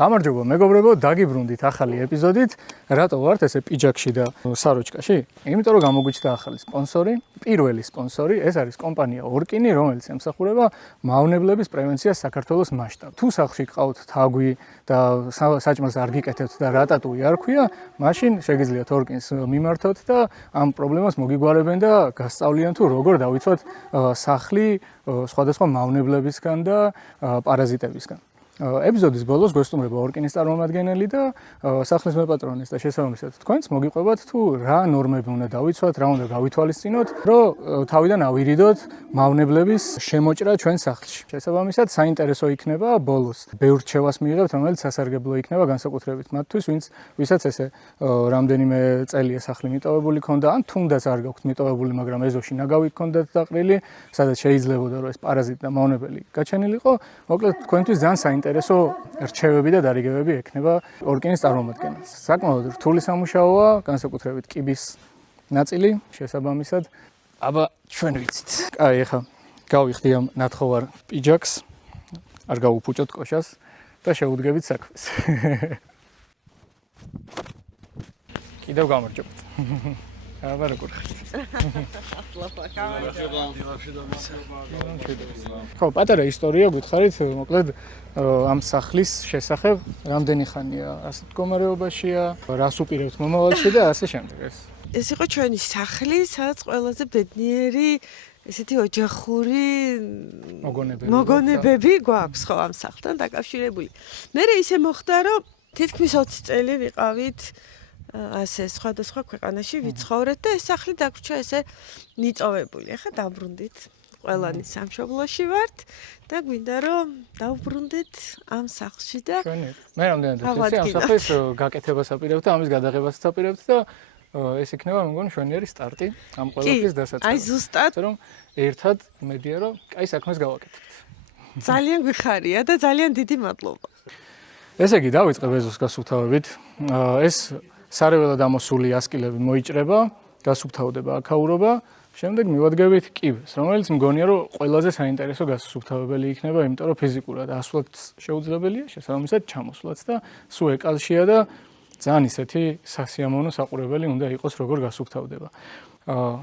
გამარჯობა მეგობრებო, დაგიბრუნდით ახალი ეპიზოდით. რატო ვართ ესე პიჯაკში და საროჩკაში? იმიტომ რომ გამოგვიჩნდა ახალი სპონსორი, პირველი სპონსორი, ეს არის კომპანია ორკინი, რომელიც ემსახურება მავნებლების პრევენციას საქართველოს მასშტაბით. თუ სახლში გყავთ თაგვი და საჭმელს არ გიკეთებთ და რატატუი არ ქვია, მაშინ შეგიძლიათ ორკინს მიმართოთ და ამ პრობლემას მოგიგვარებენ და გასწავლიან თუ როგორ დავიცვათ სახლი სხვადასხვა მავნებლებისგან და პარაზიტებისგან. ეპიზოდის ბოლოს გვესტუმრება ორკინის წარმომადგენელი და სახლის მეპატრონის და შესაბამისად თქვენც მოგიყვებათ თუ რა ნორმები უნდა დავიცვათ, რა უნდა გავითვალისწინოთ, რომ თავიდან ავირიდოთ მავნებლების შემოჭრა ჩვენ სახლში. შესაბამისად საინტერესო იქნება ბოლოს ბევრ რჩევას მიიღებთ, რომელიც სასარგებლო იქნება განსაკუთრებით მათთვის, ვისაც ესე რამდენიმე წელია სახლი მიტოვებული ქონდა, ან თუნდაც არ გაქვთ მიტოვებული, მაგრამ ეზოში ნაგავი ქონდათ დაყრილი, სადაც შეიძლებოდა რომ ეს პარაზიტი და მავნებელი გაჩენილიყო. მოკლედ თქვენთვის ძალიან საინტერესო რჩევები და დარიგებები ექნება ორკინის წარმომადგენელს. საკმაოდ რთული სამუშაოა, განსაკუთრებით კიბის ნაწილი, შესაბამისად, აბა ჩვენ ვიცით. კაი, ახლა გავიხდი ამ ნათხოვარ პიჯაკს, არ გავუფუჭოთ კოშას და შევუდგებით საქმეს. კიდევ გამარჯობთ. აბა როგორ ხართ? ხო, პატარა ისტორია გითხარით, მოკლედ ამ სახლის შესახებ, რამდენი ხანია ასეთ მდგომარეობაშია, რას უპირებთ მომავალში და ასე შემდეგ. ეს იყო ჩვენი სახლი, სადაც ყველაზე ბედნიერი ესეთი ოჯახური მოგონებები გვაქვს ხო ამ სახლთან დაკავშირებული. მე ისე მოხდა, რომ თითქმის 20 წელი ვიყავით ასე სხვადასხვა ქვეყანაში ვიცხოვრეთ და ეს სახლი დაგვრჩა ესე მიტოვებული. ახლა დავბრუნდით, ყველანი სამშობლოში ვართ და გვინდა რომ დავბრუნდეთ ამ სახლში და მე რამდენად ვთქვი, ამ სახლის გაკეთებას აპირებთ და ამის გადაღებასაც აპირებთ და ეს იქნება მე მგონი შვენიერი სტარტი ამ ყველაფრის დასაწყისად. აი ზუსტად რომ ერთად მედია რომ კაი საქმეს გავაკეთებთ. ძალიან გვიხარია და ძალიან დიდი მადლობა. ესე იგი დავიწყებ ეზოს გასუფთავებით. ეს სარეველად ამოსული ასკილები მოიჭრება, გასუფთავდება აქაურობა, შემდეგ მივადგებით კიბეს, რომელიც მგონია რომ ყველაზე საინტერესო გასუფთავებელი იქნება, იმიტომ რომ ფიზიკურად ასვლაც შეუძლებელია, შესაბამისად ჩამოსვლაც და სულ ეკალშია და ძალიან ისეთი სასიამოვნო საყურებელი უნდა იყოს, როგორ გასუფთავდება.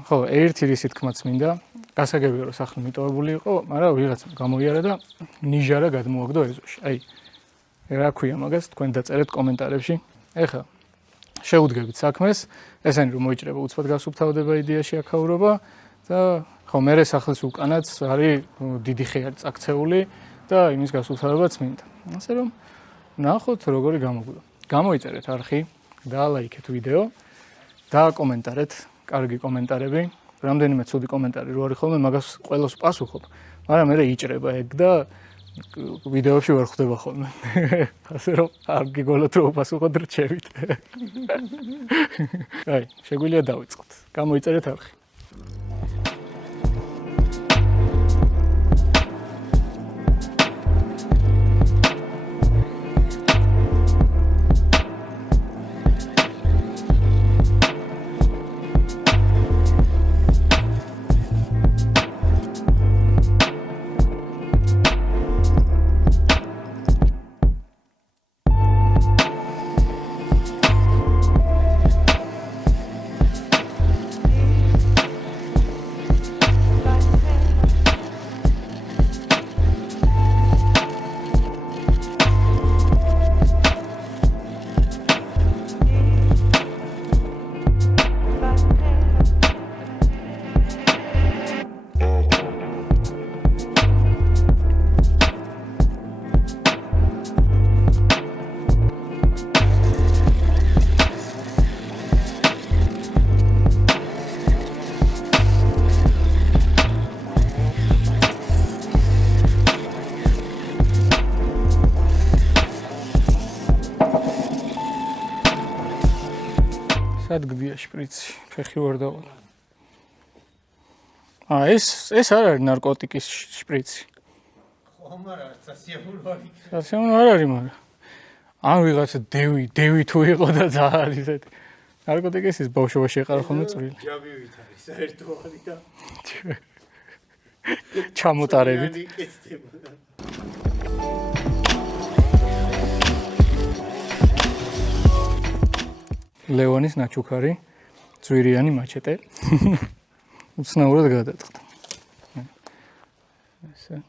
ხო, ერთი რისი თქმაც მინდა, გასაგებია რომ სახლი მიტოვებული იყო, მაგრამ ვიღაცამ გამოიარა და ნიჟარა გადმოაგდო ეზოში. აი, რა ქვია მაგას, თქვენ დაწერეთ კომენტარებში. ეხლა შეუდგებით საქმეს, ესენი რომ მოიჭრება უცბად გასუფთავდება იდეაში აქაურობა და ხო მე სახლის უკანაც არის დიდი ხეარი წაქცეული და იმის გასუფთავებაც მინდა. ასე რომ ნახოთ როგორი გამოგვივა. გამოიწერეთ არხი, დაალაიქეთ ვიდეო, დააკომენტარეთ, კარგი კომენტარები, რამდენიმე ცუდი კომენტარი რო არის ხოლმე, მაგას ყველას პასუხობ, მაგრამ მე იჭრება ეგ და ვიდეოში ვერ ხვდება ხოლმე. ასე რომ არ გიგოლოთ რომ პასუხოთ რჩევით. აი, შეგვიძლია დავიწყოთ. გამოიწერეთ არხი. სადგდია შპრიცი, ფეხი ვერ დავალ. ეს არ არის ნარკოტიკის შპრიცი. ხო, მაგრამ სასიამოვნო არ იქნება. სასიამოვნო არ არის, მაგრამ ან ვიღაცა დევი თუ იყო და ძალიან ისეთი. ნარკოტიკის ის ბავშვობაში ეყარა ხოლმე წვრილი. ჯაბივით არის საერთოალი და ჩამოტარებით. ლევანის ნაჩუქარი ძვირიანი მაჩეტე. უცნაურად გადაწყდა. ესე.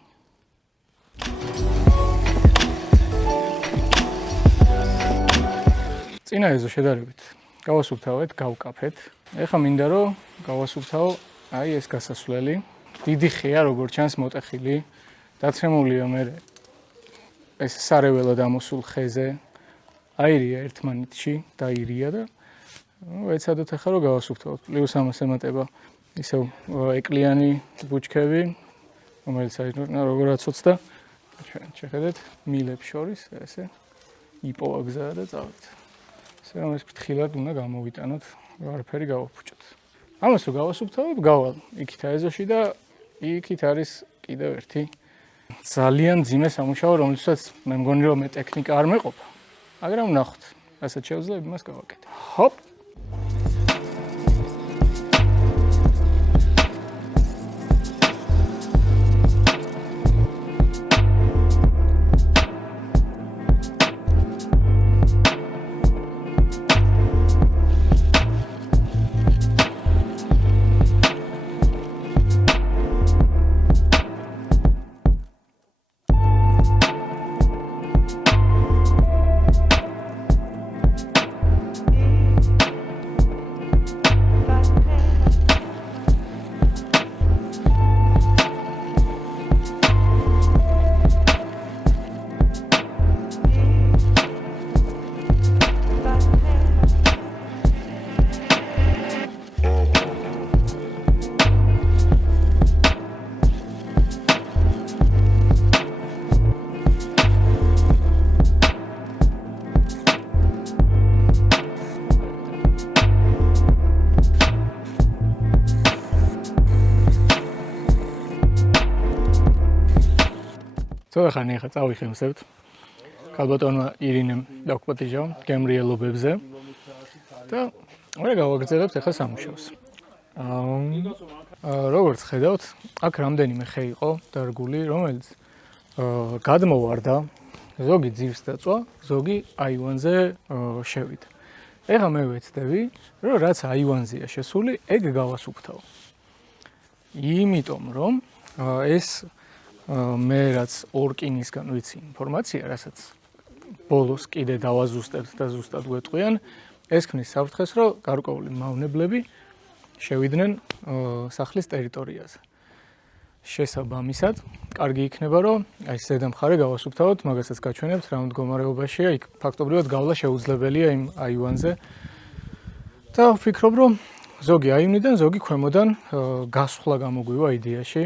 წინა ეზო შედარებით გავასუფთავეთ, გავკაფეთ. ეხლა მინდა რომ გავასუფთავო აი ეს გასასვლელი. დიდი ხეა როგორც ჩანს მოტეხილი. დაცემულია მე ეს სარეველად ამოსულ ხეზე. აირია ერთმანეთში დაირია და ეცადოთ ახლა რომ გავასუფთავოთ. პლუს ამას ემატება ისევ ეკლიანი ბუჩქები, რომელიც აი როგორ აცოცხლდა. ჩვენ შეხედეთ მილებს შორის ესე იპოვა გზა და წავით. ესე რომ ეს ფრთხილად უნდა გამოვიტანოთ, არაფერი გავაფუჭოთ. ამას რომ გავასუფთავებ, გავალ იქით აეზოში და იქით არის კიდევ ერთი ძალიან ძიმე სამუშაო, რომელსაც მე მგონი რომ მე ტექნიკა არ მეყოფა. მაგრამ ვნახოთ, რასაც შევძლებ იმას გავაკეთე. ჰოპ. ხანი ახლა წავიხემსებთ. ქალბატონმა ირინემ დაგვპატიჟა გემრიელობებზე და მე გავაგრძელებთ ახლა სამუშაოს. როგორც ხედავთ, აქ რამდენიმე ხე იყო დარგული, რომელიც გადმოვარდა, ზოგი ძირს დაწვა, ზოგი აივანზე შევიდა. ეხლა მე ვეცდები, რომ რაც აივანზეა შესული, ეგ გავასუფთავო. იმიტომ რომ ეს მე რაც ორკინისგან ვიცი ინფორმაცია, რასაც ბოლოს კიდე დავაზუსტებთ და ზუსტად გვეტყვიან, ეს ქმნის საფრთხეს, რომ გარკვეული მავნებლები შევიდნენ სახლის ტერიტორიაზე. შესაბამისად, კარგი იქნება, რომ აი ზედა მხარე გავასუფთავოთ, მაგასაც გაჩვენებთ, რა მდგომარეობაშია, იქ ფაქტობრივად გავლა შეუძლებელია იმ აივანზე. და ვფიქრობ, რომ ზოგი აივნიდან, ზოგი ქვემოდან გასვლა გამოგვივა იდეაში.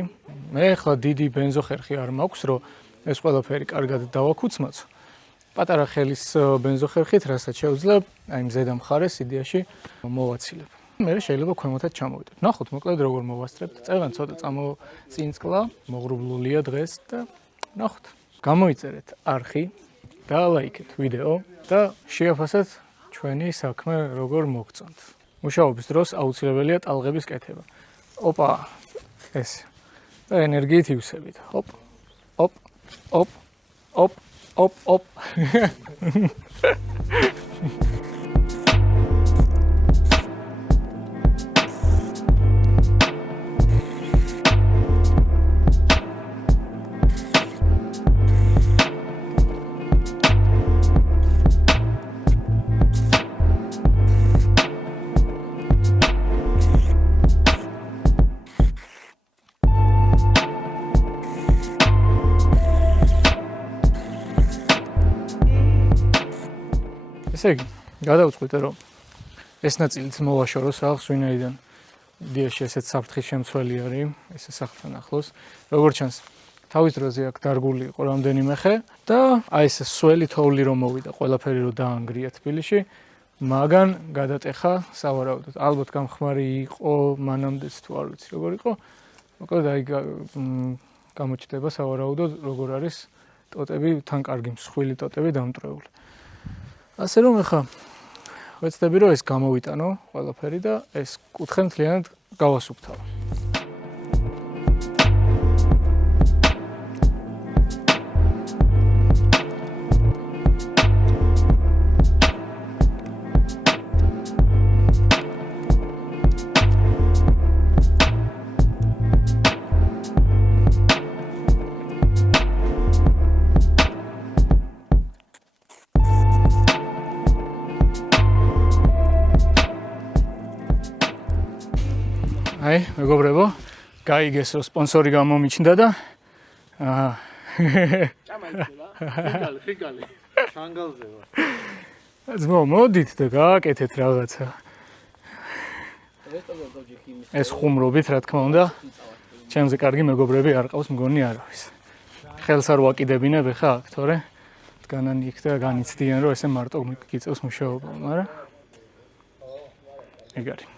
მე ახლა დიდი ბენზოხერხი არ მაქვს, რომ ეს ყველაფერი კარგად დავაკუცმაცო. პატარა ხელის ბენზოხერხით, რასაც შევძლებ, აი იმ ზედა მხარეს იდეაში მოვაცილებ. მე შეიძლება ქვემოთაც ჩამოვიდეთ. ნახოთ, მოკლედ როგორ მოვასწრებთ. წევენ ცოტა წამოწინწყლა, მოღრუბლულია დღეს და ნახოთ. გამოიწერეთ არხი და ლაიქეთ ვიდეო და შეაფასეთ ჩვენი საქმე როგორ მოგწონთ. მუშაობის დროს აუცილებელია ტალღების კეთება. ოპა, ეს და ენერგიით ივსებით. ოპ, ოპ, ოპ, ოპ, ოპ, ოპ. ესე იგი, გადავწყვიტე, რომ ეს ნაწილიც მოვაშორო სახლს, ვინაიდან იდეაში ესეც საფრთხის შემცველი არის, ეს სახლთან ახლოს. როგორც ჩანს, თავის დროზე აქ დარგული იყო რამდენიმე ხე და აი ეს სველი თოვლი რომ მოვიდა, ყველაფერი რომ დაანგრია თბილისში, მაგან გადატეხა სავარაუდოდ. ალბათ გამხმარი იყო მანამდეც თუ არ ვიცი როგორ იყო. მოკლედ აი გამოჩნდება სავარაუდოდ როგორ არის ტოტები, თან კარგი მსხვილი ტოტები დამტრეული. ასე რომ ახლა ვეცდები რომ ეს გამოვიტანო ყველაფერი და ეს კუთხე მთლიანად გავასუფთავო. აი, მეგობრებო, გაიგეს რომ სპონსორი გამომიჩნდა და ხიგალი. შანგალზე ვარ. ძმო, მოდით და გააკეთეთ რაღაცა. ეს ხუმრობით, რა თქმა უნდა, ჩემზე კარგი მეგობრები არ ყავს, მგონი არავის. ხელს არ ვაკიდებინებ ხა აქ, თორე დგანანი იქ და განიცდიან, რომ ესე მარტო გიწევს მუშაობა, მაგრამ ეგ არის.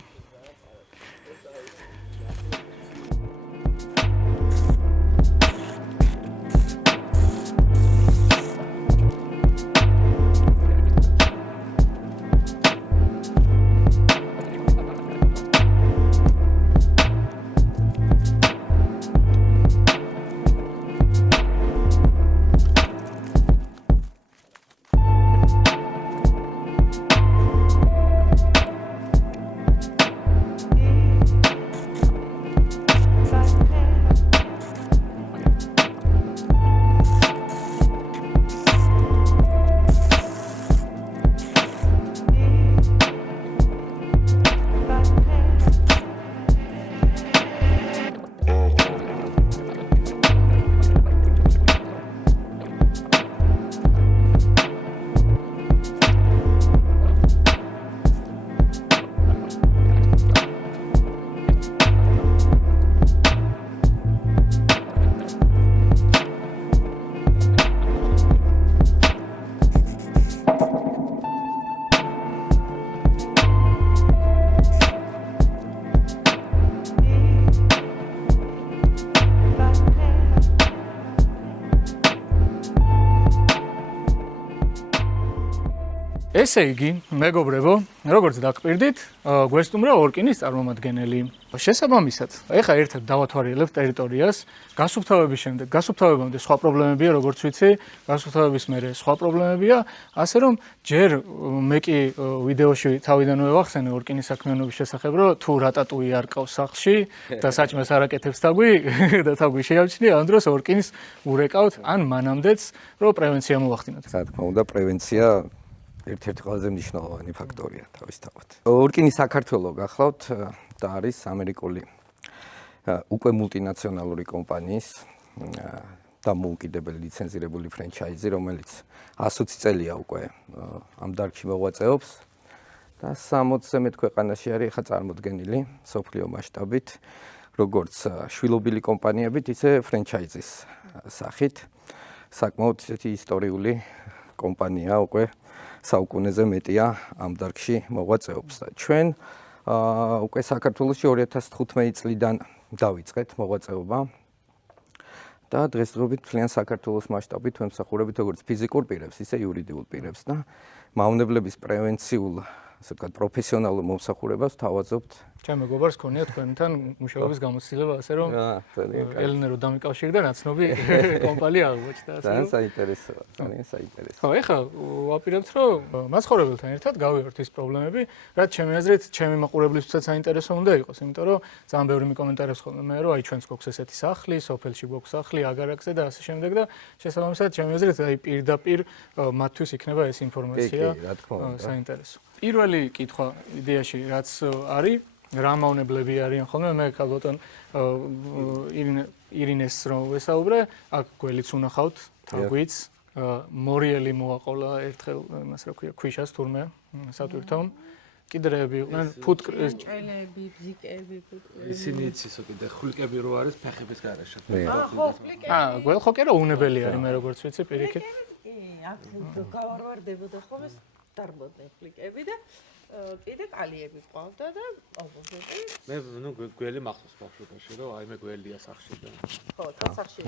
ესე იგი, მეგობრებო, როგორც დაგპირდით, გვესტუმრა ორკინის წარმომადგენელი. შესაბამისად, ეხა ერთად დავათვალიერებთ ტერიტორიას, გასუფთავების შემდეგ, გასუფთავებამდე სხვა პრობლემებია, როგორც ვიცი, გასუფთავების მერე სხვა პრობლემებია, ასე რომ ჯერ მე კი ვიდეოში თავიდანვე ვახსენე ორკინის საქმიანობის შესახებ, რომ თუ რატატუი არ ყავს სახლში და საჭმელს არ აკეთებს და თაგვი შეავჩნია, ამ დროს ორკინის ურეკავთ, ან მანამდეც, რომ პრევენცია მოახდინოთ. რა თქმა უნდა, პრევენცია ერთ-ერთი ყველაზე მნიშვნელოვანი ფაქტორია თავისთავად. ორკინის საქართველო გახლავთ და არის ამერიკული უკვე მულტინაციონალური კომპანიის დამოუკიდებელი ლიცენზირებული ფრენჩაიზი, რომელიც 120 წელია უკვე ამ დარგში მოღვაწეობს და 60-ზე მეტ ქვეყანაში არის ახლა წარმოდგენილი სოფლიო მასშტაბით, როგორც შვილობილი კომპანიებით, ისე ფრენჩაიზის სახით. საკმაოდ ისეთი ისტორიული კომპანია უკვე საუკუნეზე მეტია ამ დარგში მოღვაწეობს და ჩვენ უკვე საქართველოში 2015 წლიდან დავიწყეთ მოღვაწეობა და დღესდღეობით მთლიან საქართველოს მასშტაბით ვემსახურებით როგორც ფიზიკურ პირებს, ისე იურიდიულ პირებს და მავნებლების პრევენციულ, ასე ვთქვათ, პროფესიონალურ მომსახურებას თავაზობთ. ჩემ მეგობარს ქონია თქვენთან მუშაობის გამოცდილება, ასე რომ ელენე რო დამიკავშირდა, ნაცნობი კომპანია აღმოჩნდა, ასე რომ ძალიან საინტერესოა, ძალიან საინტერესო. ხო, ეხლა ვაპირებთ, რომ მაცხოვრებელთან ერთად გავიაროთ ის პრობლემები, რაც ჩემი აზრით, ჩემი მაყურებლისთვისაც საინტერესო უნდა იყოს, იმიტომ რომ ძალიან ბევრი მიკომენტარებს ხოლმე მე, რომ აი ჩვენს გვაქვს ესეთი სახლი, სოფელში გვაქვს სახლი, აგარაკზე და ასე შემდეგ და შესაბამისად ჩემი აზრით, აი პირდაპირ მათთვის იქნება ეს ინფორმაცია საინტერესო. პირველი კითხვა იდეაში რაც არის რა მავნებლები არიან ხოლმე მე ქალბატონ ირინეს რომ ვესაუბრე აქ გველიც უნახავთ თაგვიც მორიელი მოაყოლა ერთხელ იმას რა ქვია ქვიშას თურმე სატვირთონ კიდრეები იყვნენ ჭელები ბზიკები ისინი იცისო კიდე ხვლიკები რო არის ფეხების გარეშე ხო ხვლიკები გველ ხო კი რა უნებელი არის მე როგორც ვიცი პირიქით კი აქ გავარვარდებოდა ხოლმე დარბოდნენ ხვლიკები და კიდე კალიები ყავდა და ოპოზიტი მე ნუ გველი მახსოვს ბავშვობაში რომ აი მე გველია სახში და ხო თასახში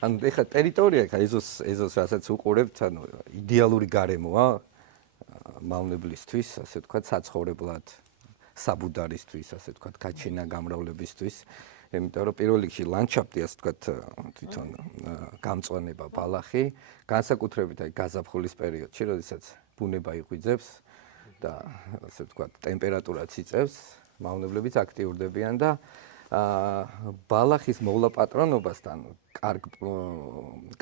ანუ ეხლა ტერიტორია ხა ეზოს რასაც უყურებთ, ანუ იდეალური გარემოა მავნებლისთვის, ასე ვთქვათ, საცხოვრებლად, საბუდარისთვის, ასე ვთქვათ, გაჩენა გამრავლებისთვის. იმიტომ რომ პირველ რიგში ლანდშაფტი, ასე ვთქვათ, თვითონ გამწვანება ბალახი, განსაკუთრებით აი გაზაფხულის პერიოდში, როდესაც ბუნება იღვიძებს და ასე ვთქვათ, ტემპერატურაც იწევს, მავნებლებიც აქტიურდებიან და ბალახის მოვლაპატრონობასთან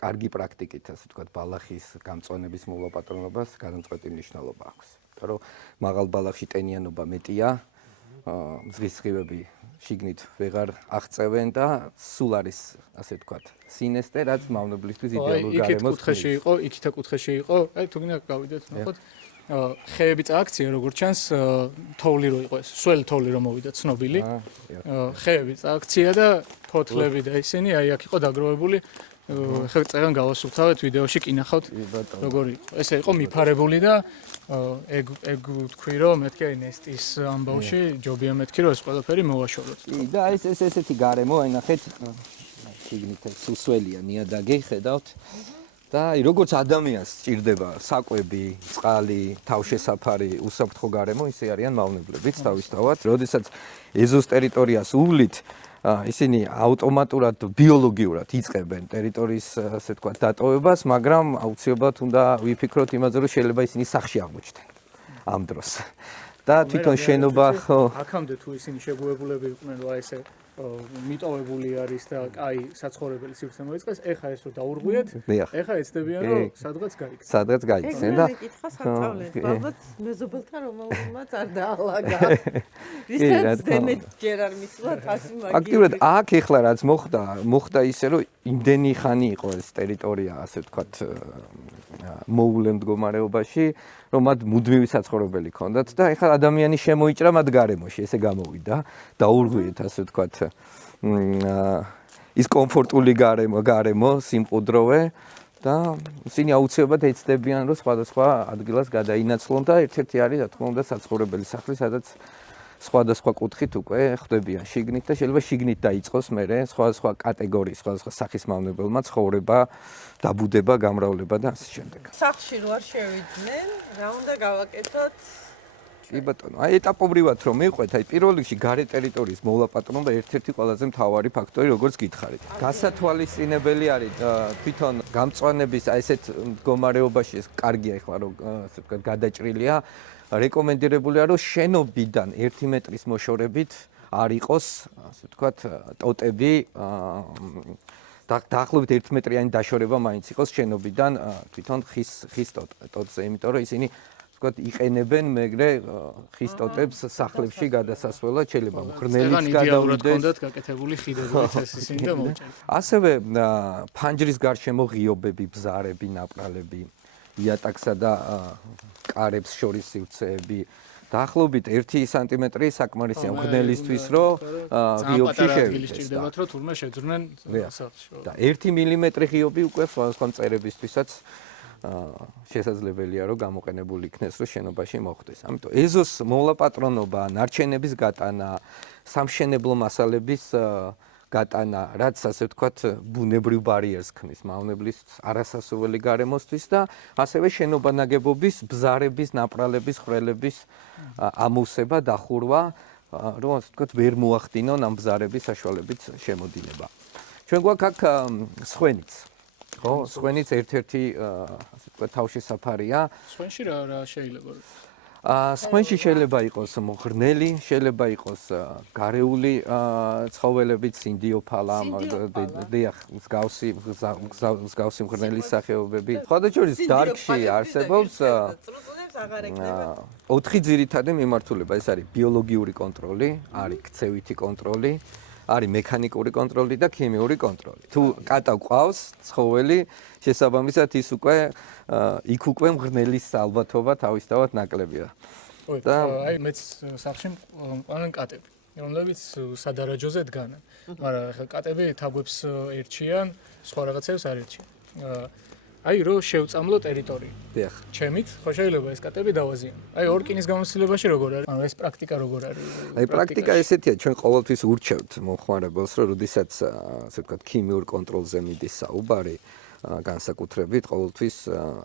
კარგი პრაქტიკით, ასე ვთქვათ, ბალახის გამწვანების მოვლაპატრონობას გადამწყვეტი მნიშვნელობა აქვს. იმიტომ რომ მაღალ ბალახში ტენიანობა მეტია მზღის სხივები შიგნით ვეღარ აღწევენ და სულ არის ასე ვთქვათ სინესტე, რაც მავნებლისთვის იდეალურ გარემოს. იქით კუთხეში იყო, აი თუ გინდა გავიდეთ ნახოთ. ხეები წააქცია როგორც ჩანს, თოვლი რო იყო ეს, სველი თოვლი რომ მოვიდა ცნობილი. ხეები წააქცია და ფოთლები და ისინი აი აქ იყო დაგროვებული. ხე წეგან გავასუფთავეთ ვიდეოში კი ნახავთ როგორი იყო. ესე იყო მიფარებული და ეგ თქვი რომ მეთქი აი ნესტის ამბავში ჯობია მეთქი რომ ეს ყველაფერი მოვაშოროთ. კი და ეს ესეთი გარემო აი ნახეთ შიგნით სუსველია ნიადაგი ხედავთ და აი როგორც ადამიანს სჭირდება საკვები, წყალი, თავშესაფარი, უსაფრთხო გარემო, ისე არიან მავნებლებიც თავისთავად. როდესაც ეზოს ტერიტორიას უვლით ისინი ავტომატურად ბიოლოგიურად იწყებენ ტერიტორიის ასე ვთქვათ დატოვებას, მაგრამ აუცილებლად უნდა ვიფიქროთ იმაზე, რომ შეიძლება ისინი სახლში აღმოჩნდნენ ამ დროს. და თვითონ შენობა ხო აქამდე თუ ისინი შეგუებულები იყვნენ, რომ აი ესე მიტოვებული არის და აი საცხოვრებელი სივრცე მოიწყეს, ეხა ეს რო დაურღვიეთ, ეხა ეცდებიან რომ სადღაც გაიქცეს. სადღაც გაიქცენ და კითხვა საწავლეთ, ალბათ მეზობელთა რომელმაც არ დაალაგა. ვისაც დემეთ ჯერ არ მისვლათ ასე მაგი. აქტიურად აქ ეხლა რაც მოხდა ისე რომ იმდენი ხანი იყო ეს ტერიტორია ასე ვთქვათ მოულე მდგომარეობაში, რომ მათ მუდმივი საცხოვრებელი ჰქონდათ და ეხლა ადამიანი შემოიჭრა მათ გარემოში, ესე გამოვიდა, დაურღვიეთ ასე ვთქვათ ის კომფორტული გარემო, სიმყუდროვე და ისინი აუცილებლად ეცდებიან, რომ სხვადასხვა ადგილას გადაინაცვლონ და ერთ-ერთი არის, რა თქმა უნდა, საცხოვრებელი სახლი, სადაც სხვადასხვა კუთხით უკვე ხვდებიან შიგნით და შეიძლება შიგნით დაიწყოს მერე სხვადასხვა კატეგორიის, სხვადასხვა სახის მავნებელმა ცხოვრება, დაბუდება, გამრავლება და ასე შემდეგ. სახლში რო არ შევიდნენ, რა უნდა გავაკეთოთ? კი ბატონო, აი ეტაპობრივად რომ მივყვეთ, აი პირველ რიგში გარე ტერიტორიის მოლაპატრონება ერთ-ერთი ყველაზე მთავარი ფაქტორი, როგორც გითხარით. გასათვალისწინებელი არის თვითონ გამწვანების აი ესეთ მდგომარეობაში ეს კარგია ეხლა რომ ასე ვთქვათ გადაჭრილია. რეკომენდირებულია რომ შენობიდან 1 მეტრის მოშორებით არ იყოს ასე ვთქვათ ტოტები დაახლოებით 1 მეტრიანი დაშორება მაინც იყოს შენობიდან თვითონ ხის ტოტზე, იმიტომ რომ ისინი ვთქვათ იყენებენ მეგრე ხის ტოტებს სახლებში გადასასვლელად, შეიძლება მღრღნელიც გადავიდეს. ჰქონდათ გაკეთებული ხიდებიც ეს ისინი და მოუჭერთ. ასევე ფანჯრის გარშემო ღიობები, ბზარები, ნაპრალები, იატაკსა და კარებს შორის სივრცეები დაახლოებით 1 სანტიმეტრი საკმარისია მღრღნელისთვის, რომ ღიობში შევიდეს. და რომ თურმე შეძრნენ სახლში. და 1 მილიმეტრი ღიობი უკვე სხვადასხვა მწერებისთვისაც შესაძლებელია რომ გამოყენებული იქნეს რომ შენობაში მოხდეს. ამიტომ ეზოს მოლაპატრონობა, ნარჩენების გატანა, სამშენებლო მასალების გატანა, რაც ასე ვთქვათ ბუნებრივ ბარიერს ქმნის მავნებლის არასასურველი გარემოსთვის და ასევე შენობა ნაგებობის ბზარების, ნაპრალების, ხვრელების ამოვსება, დახურვა, რომ ასე ვთქვათ ვერ მოახდინონ ამ ბზარების საშუალებით შემოდინება. ჩვენ გვაქვს აქ სხვენიც. ხო, სხვენიც ერთ-ერთი ასე ვთქვათ თავშესაფარია. სხვენში რა შეიძლება? სხვენში შეიძლება იყოს მღრღნელი, შეიძლება იყოს გარეული ცხოველებიც, სინდიოფალა, დიახ, მსგავსი მღრღნელის სახეობები. სხვადასხვა დარგში არსებობს 4 ძირითადი მიმართულება, ეს არის ბიოლოგიური კონტროლი, არის ქცევითი კონტროლი, არის მექანიკური კონტროლი და ქიმიური კონტროლი. თუ კატა გვყავს ცხოველი, შესაბამისად ის უკვე მღრღნელის ალბათობა თავისთავად ნაკლებია. და აი მეც სახლში მყავენ კატები, რომლებიც სადარაჯოზე დგანან. მაგრამ ახლა კატები თაგვებს ერჩიან, სხვა რაღაცებს არ ერჩიან. აი რო შევწამლო ტერიტორია. დიახ. ჩემით ხო შეიძლება ეს კატები დავაზიანო. აი ორკინის გამოცდილებაში როგორ არის? ანუ ეს პრაქტიკა როგორ არის? აი პრაქტიკა ესეთია, ჩვენ ყოველთვის ურჩევთ მომხმარებელს, რომ როდესაც ასე ვთქვათ ქიმიურ კონტროლზე მიდის საუბარი, განსაკუთრებით ყოველთვის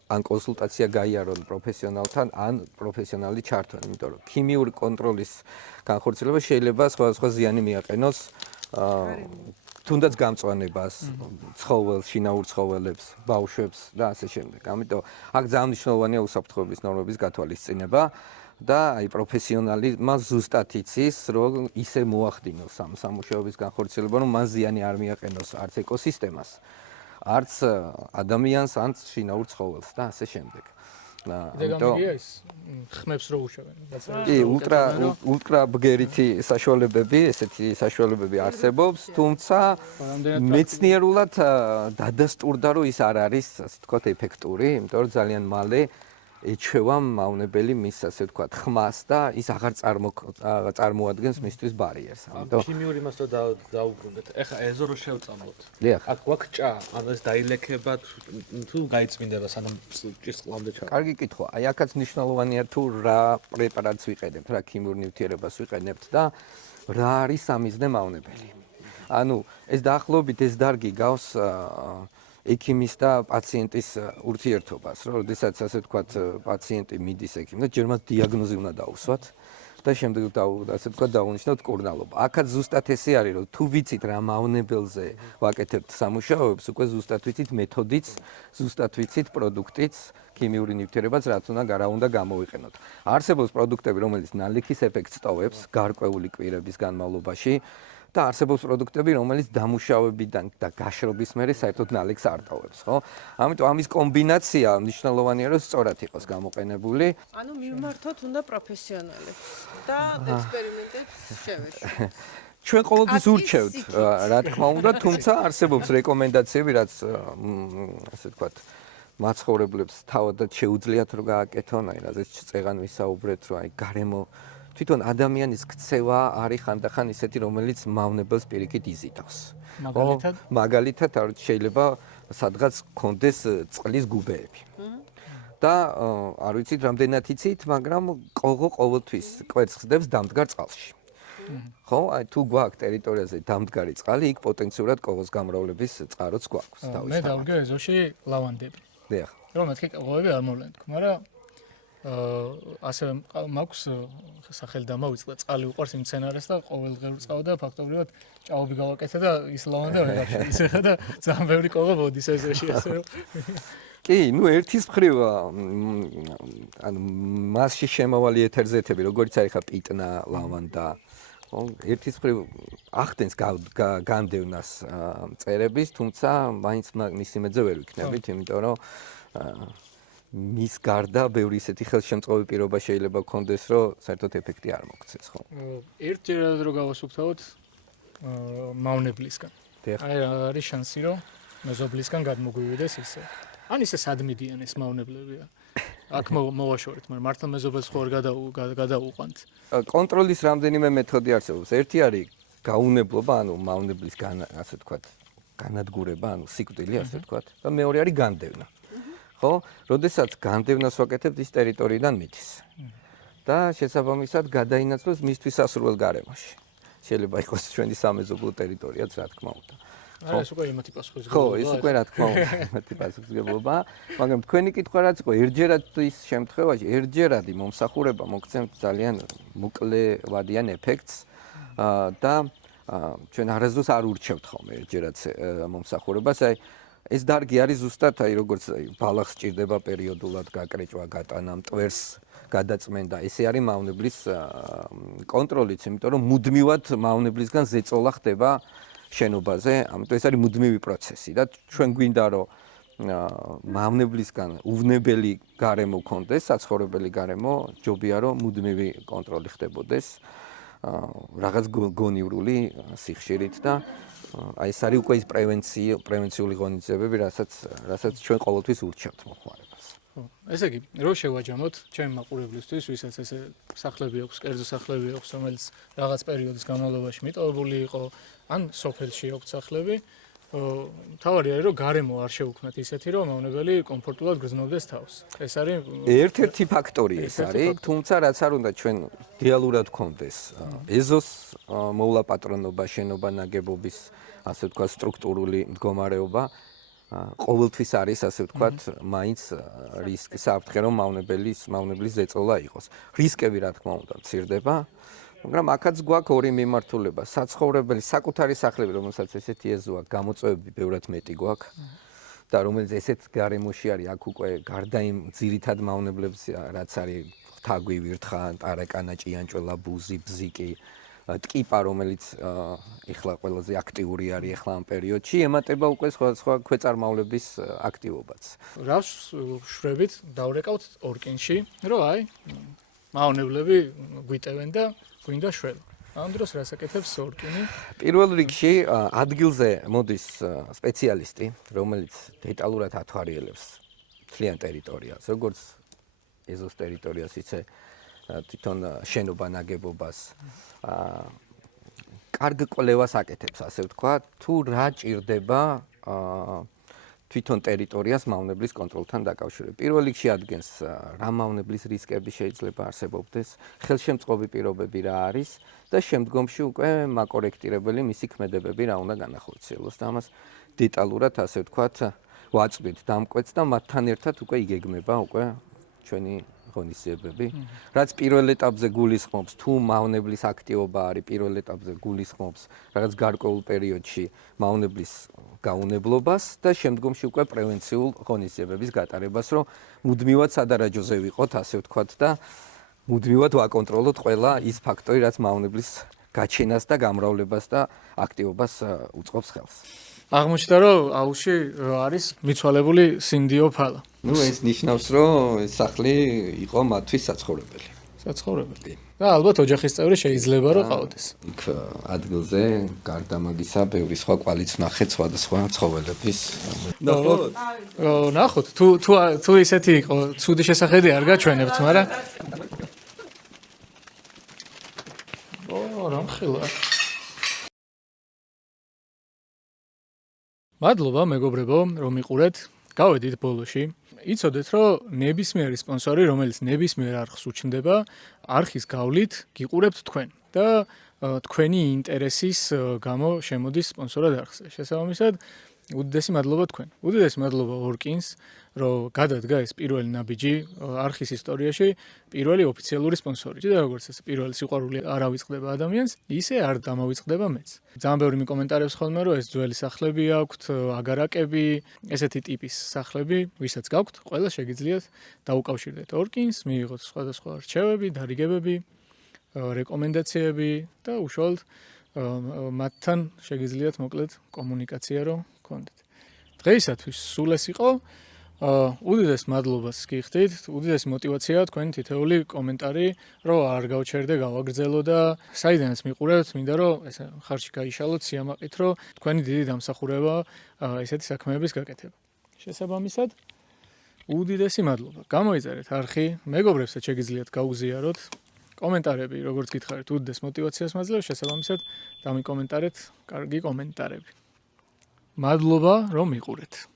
ან კონსულტაცია გაიარონ პროფესიონალთან, ან პროფესიონალი ჩართონ, იმიტომ რომ ქიმიური კონტროლის განხორციელება შეიძლება სხვადასხვა ზიანი მიაყენოს თუნდაც გამწვანებას, ცხოველს, შინაურ ცხოველებს, ბავშვებს და ასე შემდეგ. ამიტომ აქ ძალიან მნიშვნელოვანია უსაფრთხოების ნორმების გათვალისწინება და აი პროფესიონალმა ზუსტად იცის, რომ ისე მოახდინოს ამ სამუშაოების განხორციელება, რომ მას ზიანი არ მიაყენოს არც ეკოსისტემას, არც ადამიანს, არც შინაურ ცხოველს და ასე შემდეგ. დეგამიგია ის ხმებს რო უშვებენ. კი, ულტრა ბგერითი საშუალებები, ესეთი საშუალებები არსებობს, თუმცა მეცნიერულად დადასტურდა, რომ ის არ არის, ასე ვთქვათ, ეფექტური, იმიტომ რომ ძალიან მალე ეჩვევა მავნებელი მის, ასე ვთქვათ, ხმას და ის აღარ წარმოადგენს მისთვის ბარიერს. ამიტომ ქიმიური მას რო დაუბრუნდეთ. ეხა ეზო რო შევწამოთ. დიახ. აქ გვაქვს ჭა, ანუ ეს დაილექება თუ გაიწმინდება სანამ ჭის ყლამდე ჩა. კარგი კითხვა. აი აქაც მნიშვნელოვანია თუ რა პრეპარატს ვიყენებთ, რა ქიმიურ ნივთიერებას ვიყენებთ და რა არის სამიზნე მავნებელი. ანუ ეს დაახლოებით ეს დარგი გავს ექიმის და პაციენტის ურთიერთობას, რომ როდესაც ასე ვთქვათ პაციენტი მიდის ექიმს და ჯერ მას დიაგნოზი უნდა დაუსვათ და შემდეგ ასე ვთქვათ დაუნიშნოთ მკურნალობა. აქაც ზუსტად ესე არის, რომ თუ ვიცით რა მავნებელზე ვაკეთებთ სამუშაოებს, უკვე ზუსტად ვიცით მეთოდიც, ზუსტად ვიცით პროდუქტიც, ქიმიური ნივთიერებაც რაც უნდა გამოვიყენოთ. არსებობს პროდუქტები, რომელიც ნალექის ეფექტს ტოვებს გარკვეული კვირების განმავლობაში. და არსებობს პროდუქტები, რომელიც დამუშავებიდან და გაშრობის მერე საერთოდ ნალექს არ ტოვებს, ხო? ამიტომ ამის კომბინაცია მნიშვნელოვანია, რომ სწორად იყოს გამოყენებული. ანუ მივმართოთ უნდა პროფესიონალებს და ექსპერიმენტებს შევეშვათ. ჩვენ ყოველთვის ურჩევთ, რა თქმა უნდა, თუმცა არსებობს რეკომენდაციები, რაც ასე ვთქვათ, მაცხოვრებლებს თავადაც შეუძლიათ რომ გააკეთონ, აი რაზეც წეღან ვისაუბრეთ, რომ აი გარემო თვითონ ადამიანის ქცევა არის ხანდახან ისეთი, რომელიც მავნებელს პირიქით იზიდავს. მაგალითად, შეიძლება სადღაც კონდეს წყლის გუბეები. და არ ვიცით რამდენად იცით, მაგრამ ყოღო ყოველთვის კვერცხს ხდებს დამდგარ წყალში. ხო, აი თუ გვაქვს ტერიტორიაზე დამდგარი წყალი, იქ პოტენციურად ყოღოს გამრავლების წყაროც გვაქვს თავის. მე დავგე ეზოში ლავანდები. დიახ. რომ მეთქი ყოღოები არ მოვლენ თქო, მაგრამ ასე მაქვს სახელი დამავიწყდა წყალი უყარს იმ სცენარეს და ყოველდღე ვწავ და ფაქტობრივად ჭაობი გავაკეთე და ის ლავანდა ვეღარ შეიცეხა და ძალიან ბევრი ყოღო მოდის ეზოში ასე რომ კი, ნუ ერთის მხრივ ანუ მასში შემავალი ეთერზეთები, როგორც არის ხა პიტნა, ლავანდა, ხო, ერთის მხრივ ახდენს განდევნას მწერების, თუმცა მაინც მისი მეძე ვერ ვიქნებით, იმიტომ რომ მის გარდა ბევრი ისეთი ხელშემწყობი პირობა შეიძლება გქონდეს, რომ საერთოდ ეფექტი არ მოგცეს, ხო? ერთჯერად რო გავასუფთავოთ მავნებლისგან. აი არის შანსი, რომ მეზობლისგან გადმოგვივიდეს ისე. ან ისე სადმიდიან ეს მავნებლებია. აქ მოვაშორეთ, მაგრამ მართლა მეზობელს ხო არ გადაუყვანთ. კონტროლის რამდენიმე მეთოდი არსებობს. ერთი არის გაუნებლობა, ანუ მავნებლის ასე ვთქვათ, განადგურება, ანუ სიკვდილი, ასე ვთქვათ, და მეორე არის განდევნა. ხო? როდესაც განდევნას ვაკეთებთ, ის ტერიტორიიდან მიდის. და შესაბამისად გადაინაცვლოს მისთვის სასურველ გარემოში. შეიძლება იყოს ჩვენი სამეზობლო ტერიტორიაც, რა თქმა უნდა. ეს უკვე იმათი პასუხისმგებლობა. ხო, ეს უკვე რა თქმა უნდა, იმათი პასუხისმგებლობა, მაგრამ თქვენი კითხვა რაც იყო, ერთჯერად ის შემთხვევაში, ერთჯერადი მომსახურება მოგცემთ ძალიან მოკლევადიან ეფექტს და ჩვენ არასდროს არ ურჩევთ ხოლმე ერთჯერად მომსახურებას, აი ეს დარგი არის ზუსტად აი როგორც ბალახს ჭირდება პერიოდულად გაკრეჭვა, გატანა, მტვერს გადაწმენდა. ესე არის მავნებლის კონტროლიც, იმიტომ რომ მუდმივად მავნებლისგან ზეწოლა ხდება შენობაზე, ამიტომ ეს არის მუდმივი პროცესი და ჩვენ გვინდა რომ მავნებლისგან უვნებელი გარემო გქონდეს, საცხოვრებელი გარემო, ჯობია რომ მუდმივი კონტროლი ხდებოდეს რაღაც გონივრული სიხშირით და აი ეს არის უკვე ის პრევენციული ღონისძიებები, რასაც ჩვენ ყოველთვის ურჩევთ მოხმარებას. ხო, ესე იგი, რო შევაჯამოთ ჩემი მაყურებლისთვის, ვისაც ესე სახლები აქვს, კერძო სახლები აქვს, რომელიც რაღაც პერიოდის განმავლობაში მიტოვებული იყო, ან სოფელში აქვს სახლები, თავარი არის, რომ გარემო არ შეუქმნათ ისეთი, რომ მავნებელი კომფორტულად გრძნობდეს თავს. ეს არის ერთ-ერთი ფაქტორი ეს არის, თუმცა რაც არ უნდა ჩვენ რეალურად გქონდეს ეზოს მოვლაპატრონობა, შენობა ნაგებობის, ასე ვთქვათ, სტრუქტურული მდგომარეობა, ყოველთვის არის, ასე ვთქვათ, მაინც რისკი საფრთხე, რომ მავნებლის ზეწოლა იყოს. რისკები, რა თქმა უნდა, მცირდება. მაგრამ აქაც გვაქვს ორი მიმართულება. საცხოვრებელი, საკუთარი სახლები, რომელსაც ესეთი ეზო აქვს, გამოწვევები ბევრად მეტი გვაქვს და რომელიც ესეთ გარემოში არის, აქ უკვე გარდა იმ ძირითად მავნებლებს, რაც არის ღვთაგვი, ვირთხა, ტარაკანა, ჭიანჭველა, ბუზი, ბზიკი ტკიპა, რომელიც ეხლა ყველაზე აქტიური არის ეხლა ამ პერიოდში, ემატება უკვე სხვა ქვეწარმავლების აქტივობაც. რას შვებით დავრეკავთ ორკინში, რომ აი მავნებლები გვიტევენ და გვინდა შველა. ამ დროს რას აკეთებს ორკინი? პირველ რიგში ადგილზე მოდის სპეციალისტი, რომელიც დეტალურად ათვალიერებს მთლიან ტერიტორიას, როგორც ეზოს ტერიტორიას, ისე თვითონ შენობა ნაგებობას. კარგ კვლევას აკეთებს, ასე ვთქვათ, თუ რა ჭირდება თვითონ ტერიტორიას მავნებლის კონტროლთან დაკავშირებით. პირველ რიგში ადგენს რა მავნებლის რისკები შეიძლება არსებობდეს, ხელშემწყობი პირობები რა არის და შემდგომში უკვე მაკორექტირებელი მისი ქმედებები რა უნდა განახორციელოს და ამას დეტალურად, ასე ვთქვათ, ვაწვდით დამკვეთს და მათთან ერთად უკვე იგეგმება უკვე ჩვენი ღონისძიებები, რაც პირველ ეტაპზე გულისხმობს, თუ მავნებლის აქტივობა არის პირველ ეტაპზე გულისხმობს რაღაც გარკვეულ პერიოდში მავნებლის გაუნებლობას და შემდგომში უკვე პრევენციულ ღონისძიებების გატარებას, რომ მუდმივად სადარაჯოზე ვიყოთ, ასე ვთქვათ და მუდმივად ვაკონტროლოთ ყველა ის ფაქტორი, რაც მავნებლის გაჩენას და გამრავლებას და აქტივობას უწყობს ხელს. აღმოჩნდა, რომ აუში არის მიცვალებული სინდიო ფალა. ნუ ეს ნიშნავს, რომ ეს სახლი იყო მათთვის საცხოვრებელი. საცხოვრებელი. და ალბათ ოჯახის წევრი შეიძლება რომ ყავდეს. იქ ადგილზე გარდა მაგისა, ბევრი სხვა კვალიც ნახეთ სხვადასხვა ცხოველების. ნახოთ, თუ ისეთი იყო, ცუდი შესახედი არ გაჩვენებთ, მაგრამ რა მხილა. მადლობა მეგობრებო, რომ იყურეთ. გავედით ბოლოში. იცოდეთ, რომ ნებისმიერი სპონსორი, რომელიც ნებისმიერ არხს უჩნდება, არხის გავლით გიყურებთ თქვენ და თქვენი ინტერესის გამო შემოდის სპონსორად არხზე. შესაბამისად, უდიდესი მადლობა თქვენ. უდიდესი მადლობა ორკინს, რომ გადადგა ეს პირველი ნაბიჯი არხის ისტორიაში, პირველი ოფიციალური სპონსორი. და როგორც ეს პირველი სიყვარული არ ავიწყდება ადამიანს, ისე არ დამავიწყდება მეც. ძალიან ბევრი მიკომენტარებს ხოლმე, რომ ეს ძველი სახლები აქვთ, აგარაკები, ესეთი ტიპის სახლები, ვისაც გაქვთ, ყველა შეგიძლიათ დაუკავშირდეთ ორკინს, მიიღოთ სხვადასხვა რჩევები, დარიგებები, რეკომენდაციები და უშუალოდ მათთან შეგიძლიათ მოკლედ კომუნიკაცია რომ გქონდეთ. დღეისათვის სულ ეს იყო. უდიდეს მადლობას გიხდით, უდიდესი მოტივაციაა თქვენი თითეული კომენტარი, რომ არ გავჩერდე, გავაგრძელო და საიდანაც მიყურებთ, მინდა რომ ესე ხარში გაიშალოთ სიამაყით, რომ თქვენი დიდი დამსახურება ესეთი საქმეების გაკეთება. შესაბამისად, უდიდესი მადლობა. გამოიწერეთ არხი, მეგობრებსაც შეგიძლიათ გაუზიაროთ. კომენტარები, როგორც გითხარით, უდიდეს მოტივაციას მაძლევს, შესაბამისად, დამიკომენტარეთ კარგი კომენტარები. მადლობა, რომ მიყურეთ.